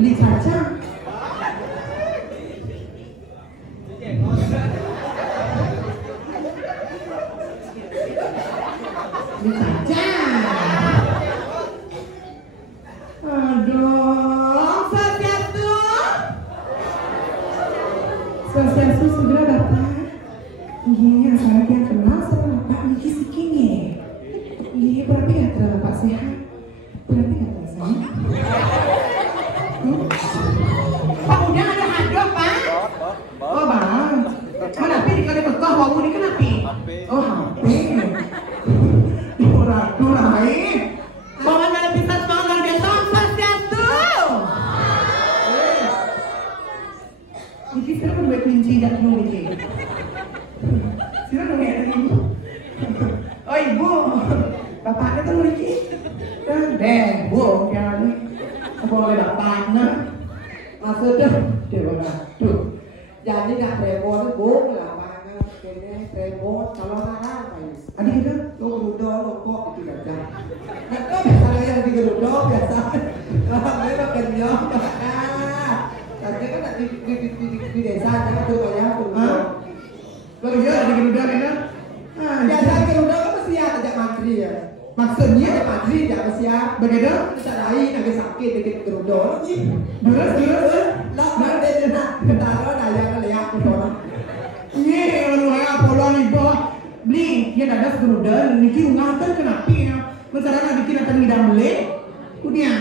beli kacang. Beli kacang. Aduh, Swastiastu segera Bapak. Iya, saya yang kenal sama Bapak Niki Sikinge. Iya, berarti nggak terlalu Bapak sehat? Berarti nggak terlalu saya? Pak udah ada hadap Pak? Oh Bang, mana api di kali bekah wawu ini kan api? Oh api. Durai. Bawa mana bisa semangat biasa Swastiastu. Niki sekarang udah kunci dah dulu Niki. Sila dong ya Ibu. Oh Ibu, bapaknya tuh Niki. Bu, yang ini boleh bapaknya. Maksudnya, tuh. Jadi nggak remote Bu, lapangan kene remote kalau ngarang kayak. Adik kita, lo gerudo, lo kok itu aja. Nggak tahu biasanya yang di gerudo biasa. Kalau mereka kenyang, tapi kan di desa jangan tuh banyak tuh. Kalau iya di gerudo ini, biasa gerudo kan mesti ada matri ya. Maksudnya ada matri tidak mesti ya. Begitu? Bisa lain agak sakit dikit gerudo. Terus, lah mana dia nak ketara daya kalian orang. Iya, orang Apollo nih boh. Beli, dia ada gerudo. Niki ngatan kenapa ya? Misalnya bikin akan ngidam beli, kudia.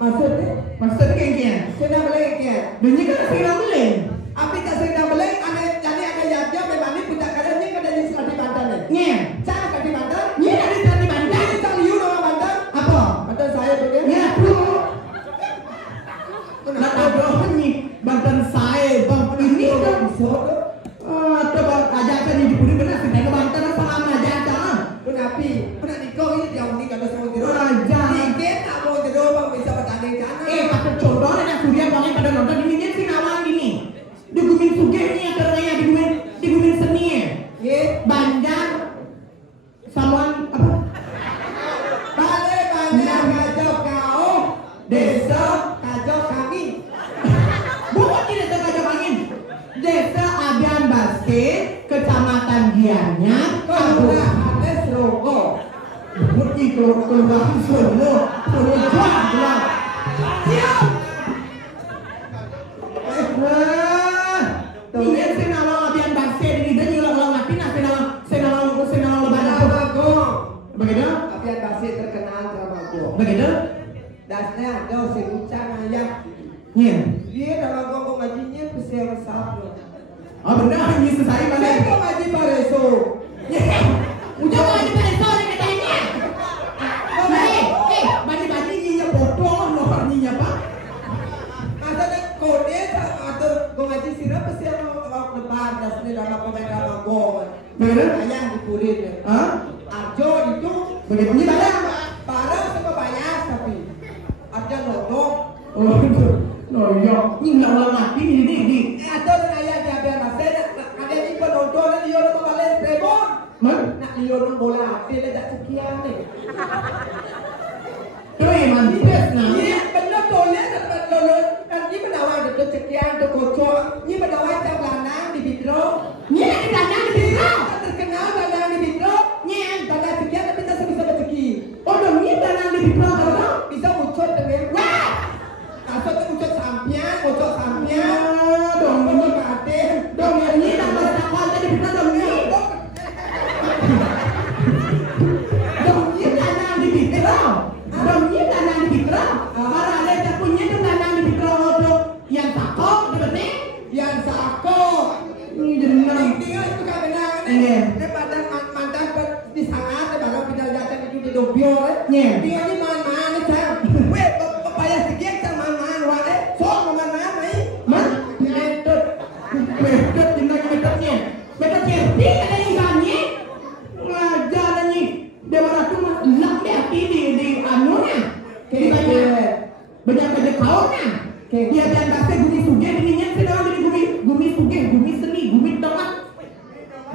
Maksudnya kayak sudah beli kayak. Dunia kan sudah beli. Apa tak sudah beli? Jadi ada yatnya memang ini punya kadang ni kadang ni sekali bantal ni. Nya, cara sekali bantal? Nya ada sekali bantal. Ini sekali you nama bantal? Apa? Bantal saya betul? Nya tu. Nak tahu ni bantal saya, bantal ini kan bisa. Coba ajarkan ni dipuri benar sedang bantal apa nama ajarkan? Kenapa? Pernah nikah ini dia ni kalau semua tidur. Ajar. Dikit tak mau tidur bang bisa bertanding sana. Patut contoh nak Surya bangun pada nonton ini dia sinawang ini. Digumin sugihnya katanya digumin seni ya. Banjar samuan apa? Balai Banjar Kajok Kau Desa Kajok Angin. Bukan di Desa Kajok Angin. Desa Abian Baske, Kecamatan Gianyar, Kabupaten Serogo. Bukti keluar Solo, Jawa. Siap. Tulian senala Abian Baske ini dan juga orang mati nak senala Lebaran. Begitu? Abian Baske terkenal Ramago. Begitu? Dasnya ada sebutan ayah. Iya. Dia dalam ngomong ngajinya pesel sablo. Oh benar, ini selesai mana? Saya kok ngaji pareso. Udah ngaji pareso ni katanya. Bani nyinya bodoh, nomor nyinya Pak. Maksudnya kode atau ngaji sirap pesel lebar dasnya dalam pemain Ramago. Benar? Ayah dipurin. Arjo itu begitu ni barang sama bayar tapi ada nodok. Oh betul. Noyok, ini nggak ulang mati di. Atau ayah dia biar masih ada ni penonton dan dia orang balik rebon. Nak dia orang bola api dah tak sekian ni. Tuh mantis nah. Ini benar tolak dapat lolot. Ini menawar dapat sekian tu kocok. Ini menawar jam lanang di Bidro. Ini lagi lanang di Bidro. Terkenal lanang di Bidro. Ini lanang sekian tapi tak bisa rezeki. Oh dong ini lanang di Bidro kalau bisa ucap dengan. Wah. Asal tu ucap sampian, dong ini katen, dong ini tambah takwa jadi kita dong ini. Dong ini tanah di Bidro, dong ini tanah di Bidro. Para ada tak punya tu tanah di Bidro untuk yang sako, betul? Yang sako. Ini jenang. Tinggal itu kan benar. Daripada mantan di sangat, daripada pindah jatuh itu di Dobio. Dia ni mana cak? Weh, payah sekian cak. Dia dan bahasa gumi suge dirinya sedang jadi gumi suge, gumi seni, gumi tomat.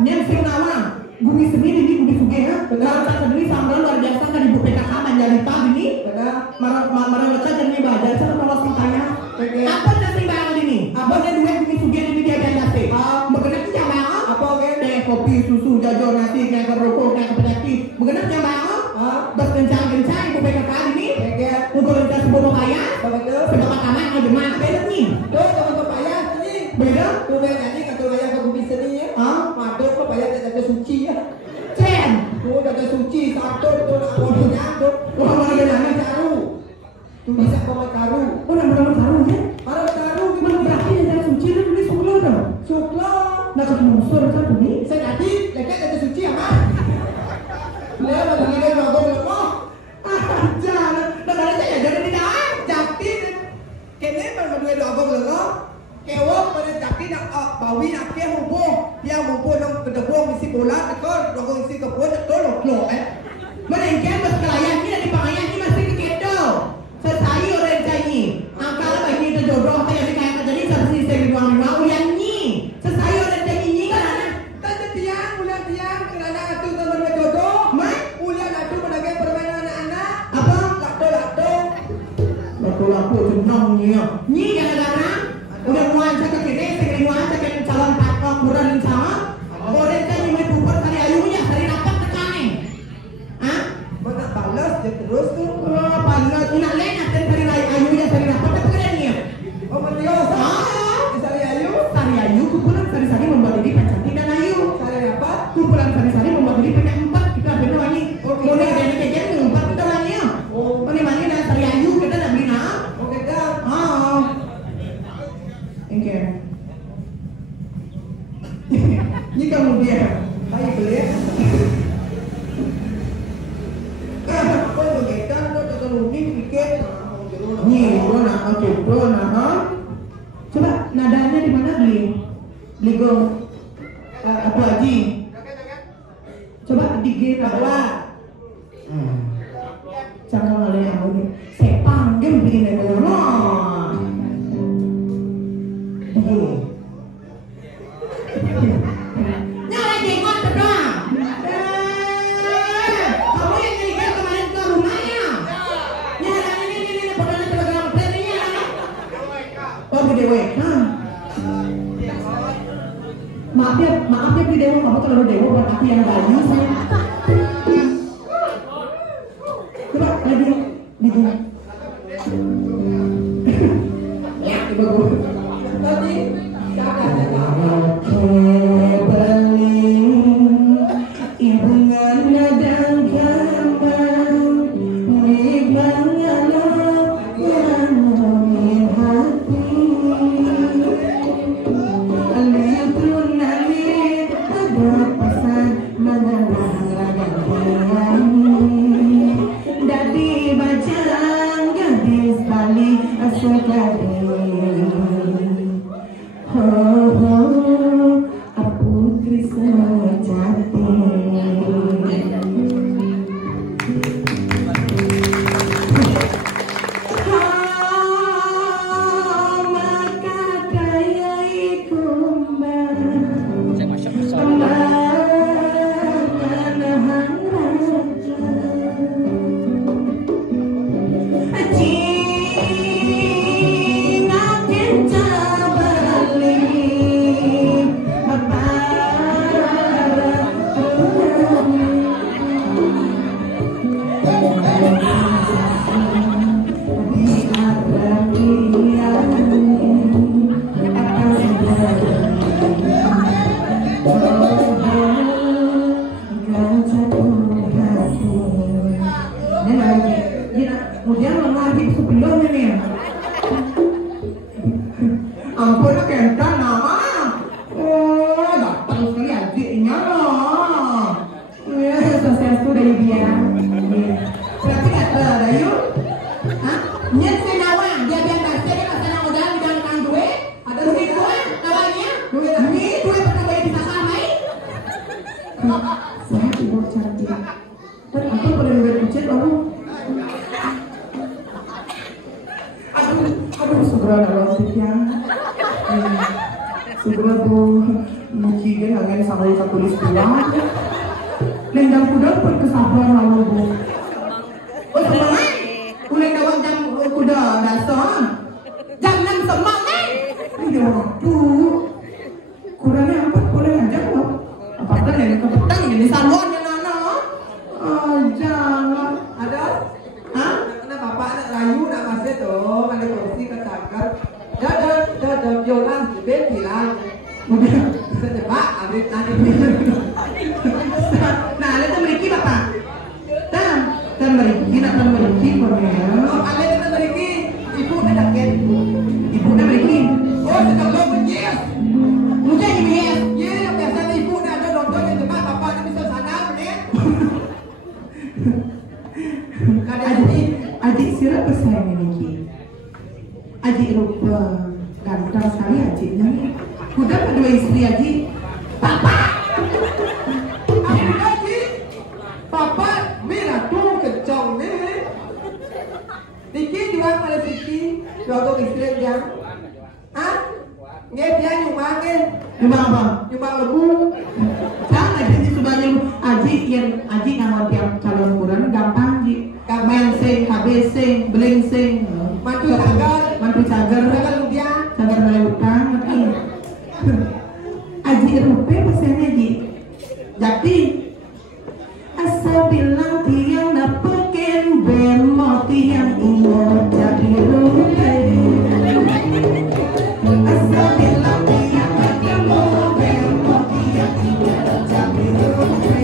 Nyen sing nawang, gumi seni ini gumi suge ya. Kalau tak sendiri sambal luar biasa kan ibu PKK Manjalita ini. Marah mereka jadi bajar sama kalau sintanya. papaya. Sebab pertama yang ada mah beda nih. Tuh teman papaya ini. Beda. Tuh beda nih kata ayah ke bumi seni ya. Madu papaya tidak ada suci ya. Cen. Tuh ada suci satu tuh nak warnanya tuh. Tuh mana bedanya karu. Tuh bisa pakai karu. Oh nama karu ya? Karu karu Gimana berarti yang suci itu beli suklo dong? Suklo. Nak ketemu sur kan bumi? Saya tadi lekat ada suci apa? Lihat ada gini rogong lemoh. Jangan. Nah kalau saya jadi tidak Jadi kene pada dua rogong lemoh. Kewok pada tapi nak bawi nak dia hubung nang kedebong isi bola tekor rogong isi kebun tekor lo Mereka berkelayan ini dari pangayan ini masih kekedo. Sesai orang janji. Angkala bagi itu jodoh saya yang kayak terjadi seperti saya bilang ulian ni. Sesai orang janji ni kan. Tante tiang ulian tiang kerana atu teman berjodoh. Mak ulian atu menagai permainan anak-anak. Apa? Lato. Senang ni. Ni gara-gara udah muanca ke kiri, segera muanca ke calon patok kurang sama. Orang janji mai pupur kali ayunya, sari dapat tekane. Hah? Mana balas dia terus tu. Panas, nak lain nak cari ayunya sari dapat apa kerana? Oh Matios. Sari ayu. Sari ayu, kumpulan sari-sari membuat diri cantik dan ayu. Sari apa? Kumpulan sari-sari membuat diri punya 4. Kita beda lagi. Boleh jadi kejar 4 kita lagi. Oh, mana dah sari ayu kita nak beli nak? Oke dah. Oke. Ini kamu dia. Baik beli. Apa yang begitan lo tak teruni pikir. Ni, dona, oke, dona, Coba nadanya di mana beli? Beli go. Apa Haji? Coba di G apa? Jangan oleh aku ni. Saya panggil begini dulu. Nyala jenggot terdoa. Kamu yang nyerikan kemarin ke rumahnya. Nyala ini pokoknya telegram trennya. Oh Dewa. Maaf ya Dewa, kamu terlalu Dewa buat aku yang bayu saya. Coba lagi ya coba gue Tadi kemudian lagi sebelumnya nih. Ampun kentang nama. Oh, datang sekali adiknya loh. Ya, sukses tuh dari dia. Berarti kata ada yuk. Hah? Nyet senawang, dia biar kasih dia kasih nama modal di dalam duit. Ada duit tuan, awalnya. Ini duit pernah bayar bisa samai. Saya ibu cantik. Dan aku boleh duit kecil baru. Aduh, segera dalam sekian. Segera tuh mungkin akan sama ikat tulis pulang. Lendang kuda pun kesabaran lalu bu. Oh semangat, udah dawang jam kuda dasar. Jam 6 semangat. Iya waduh. Kurangnya apa? Boleh aja kok. Apakah yang kepetang ini salon yang nana? Jangan. ada. Hah? Karena bapak nak rayu nak masih tuh. ada kursi katakan dadah Yonas Ben bilang sejebak abis nanti nah ada memiliki bapak dan memiliki Kornel ada yang memiliki ibu ada ken ibu memiliki oh sedang lo menyes mudah ini ya iya biasanya ibu ada nonton yang jebak bapaknya bisa sana nih adik siapa saya memiliki adik rupa ganteng sekali adiknya udah kedua istri adik papa papa mira tuh kencang nih dikit jual pada sisi jual istri yang ah nggak dia nyumbangin apa nyumbang lebu jangan adik subahnya adik yang adik ngawal tiap calon kurang gampang adik main sing KBC beling sing mantu cagar dia cagar melewutang ngerti adik rupe pesannya adik jadi asal bilang tiang napekin bemo tiang umur jadi rupe asal bilang tiang napekin bemo tiang umur jadi rupe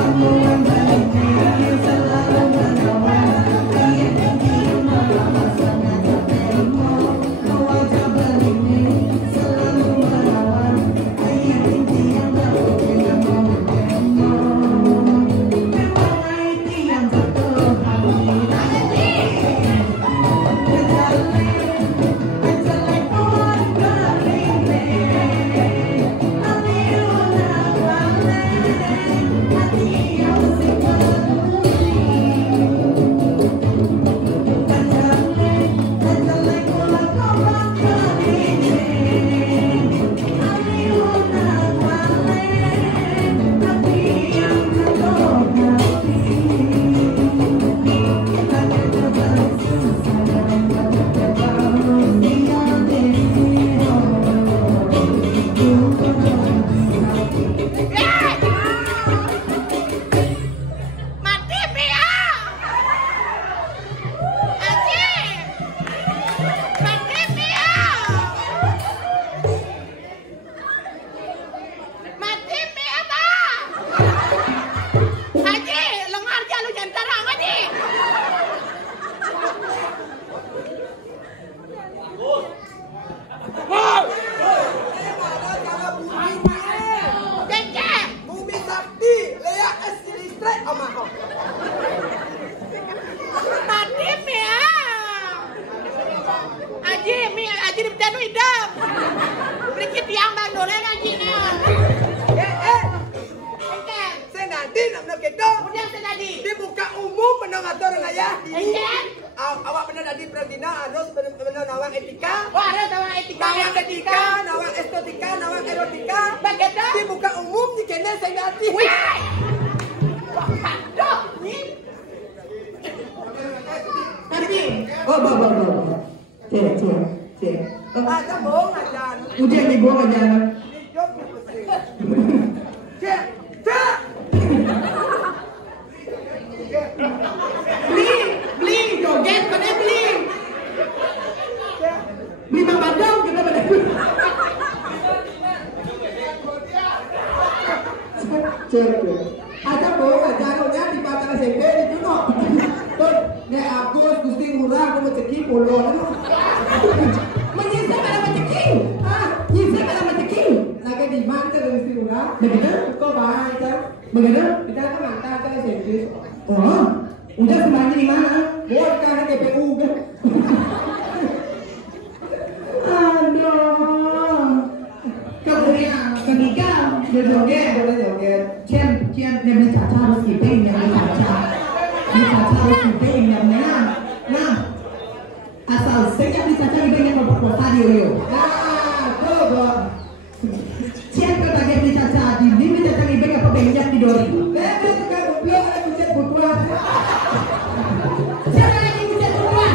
aku membalik diri selalu menawan tiang tinggi malam sangat bemo wajah berini selalu menawan tiang tinggi yang berbeda bemo awak benar tadi Pradina harus benar nawang etika. Oh, harus nawang etika. Nawang etika, nawang estetika, nawang erotika. Bagaimana? Di muka umum di kene saya nanti. Wih. Aduh, nih. Nanti. Oh, bawa. Cek. Ada bohong aja. Udah nih bohong aja. Cek. Beli joget pada beli Mang Badau kita pada cek ada bohong aja nya di Batara SMP itu no tuh nek Agus Gusti Ngurah aku rezeki polo menyisap pada rezeki nyisap pada rezeki lagi di mana Gusti Ngurah begitu kok baca begitu kita kan mantan kan SMP oh udah sembahnya di mana buat kan GPU kan aduh kemudian ketiga joget cian dia beli caca harus kiping dia beli caca harus kiping nah asal saya beli caca kiping yang bapak tadi yo tuh cian berbagai beli caca di beli caca kiping apa banyak di dori bebek kan belum ada kucing butuhan siapa lagi kucing butuhan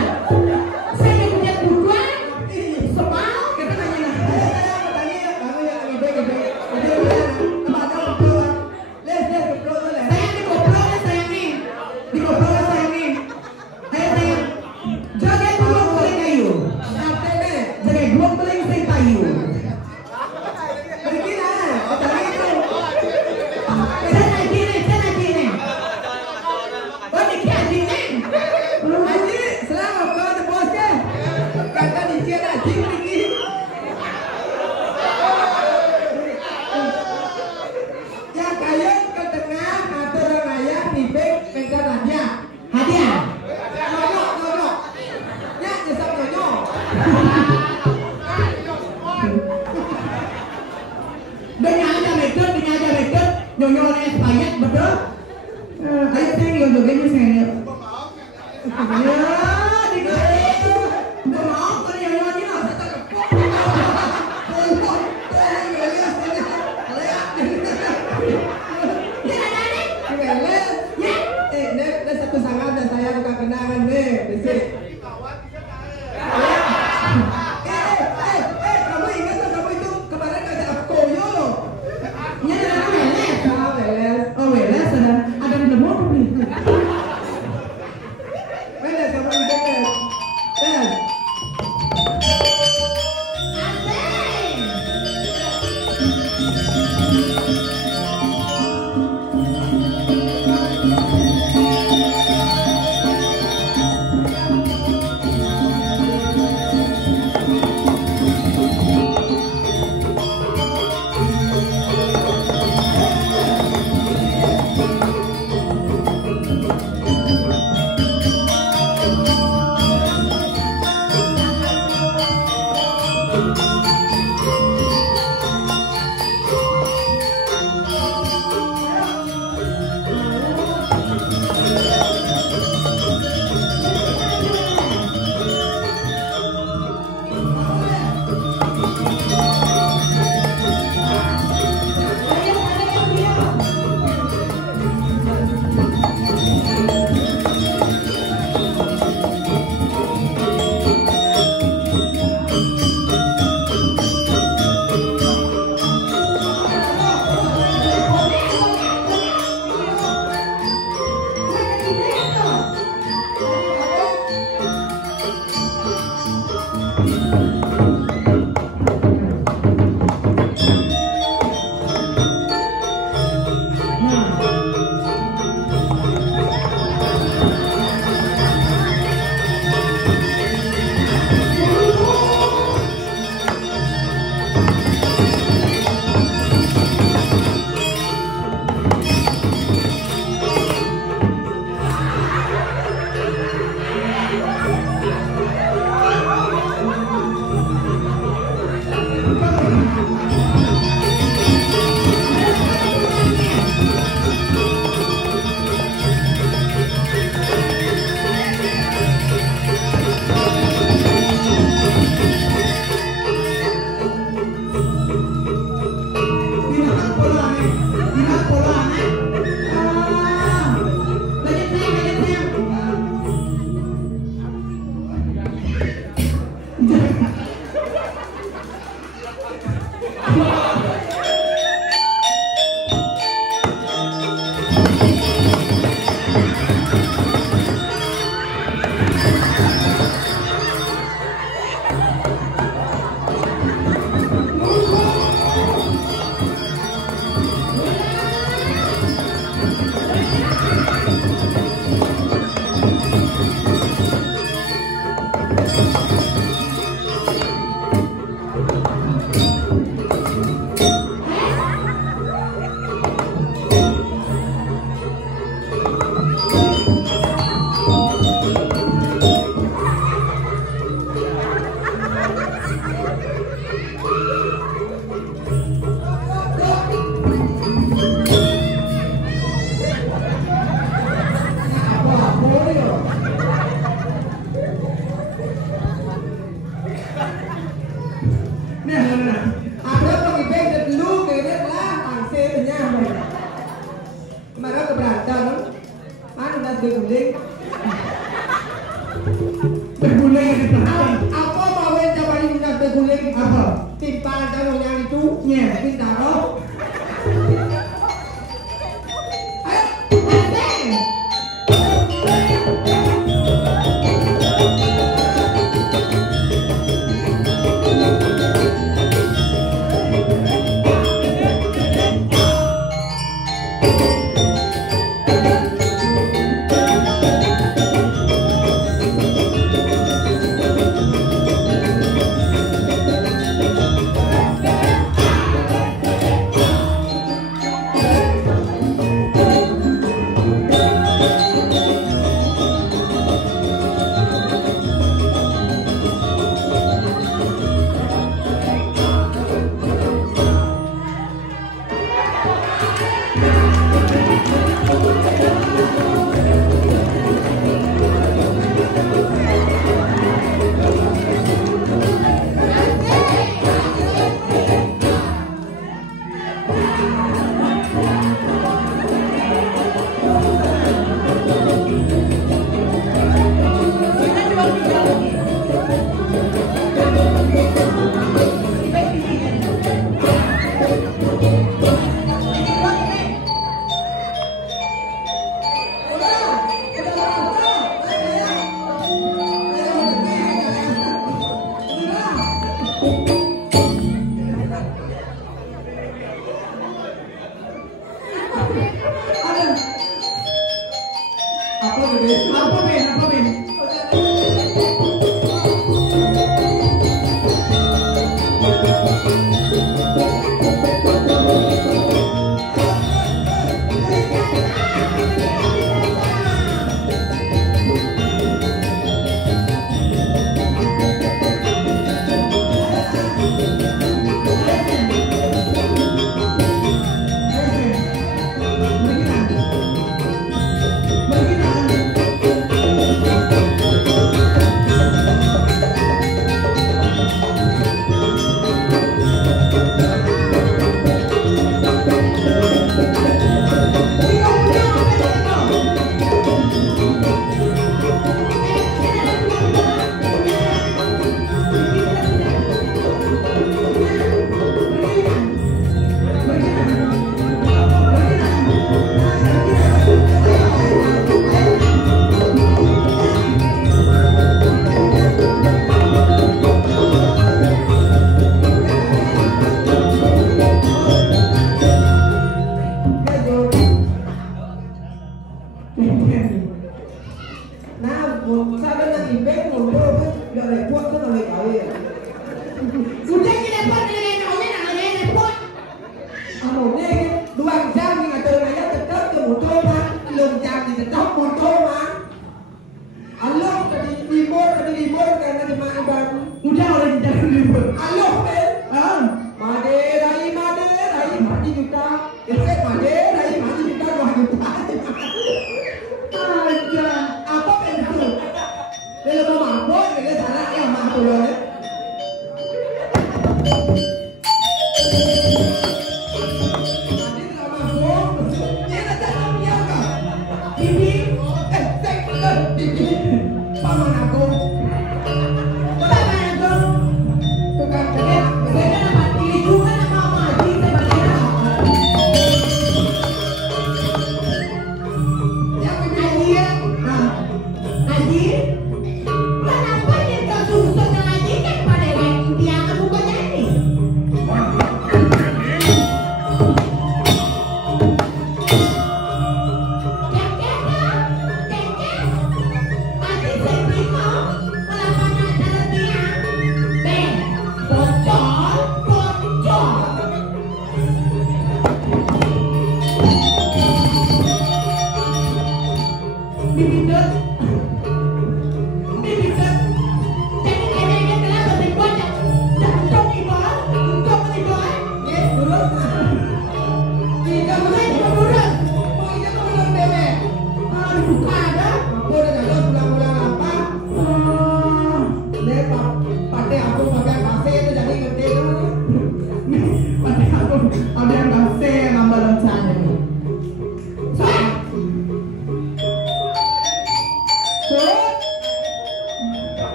Dengar aja meket, nyonyolnya expired, betul? Ayo saya joget-jogetnya saya. Ya, dikasih. Udah mau kan nyonyolnya, saya tak kepok. Satu sangat dan saya juga kenangan nih, bisik. Kamu ingat kan kamu itu kemarin ngajak aku koyo loh. Iya, ada Weles. Ah, Weles. Oh, Weles ada di lemot nih. Weles, kamu ingat kan? Weles. Berguling di belakang. Apa mau yang coba ini berguling? Apa? Timpalan calon yang itu, kita roh. Nah,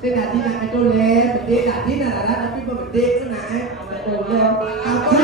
Saya tadi nak betul le, bedik tadi nak tapi berbedek tu nak betul le. Apa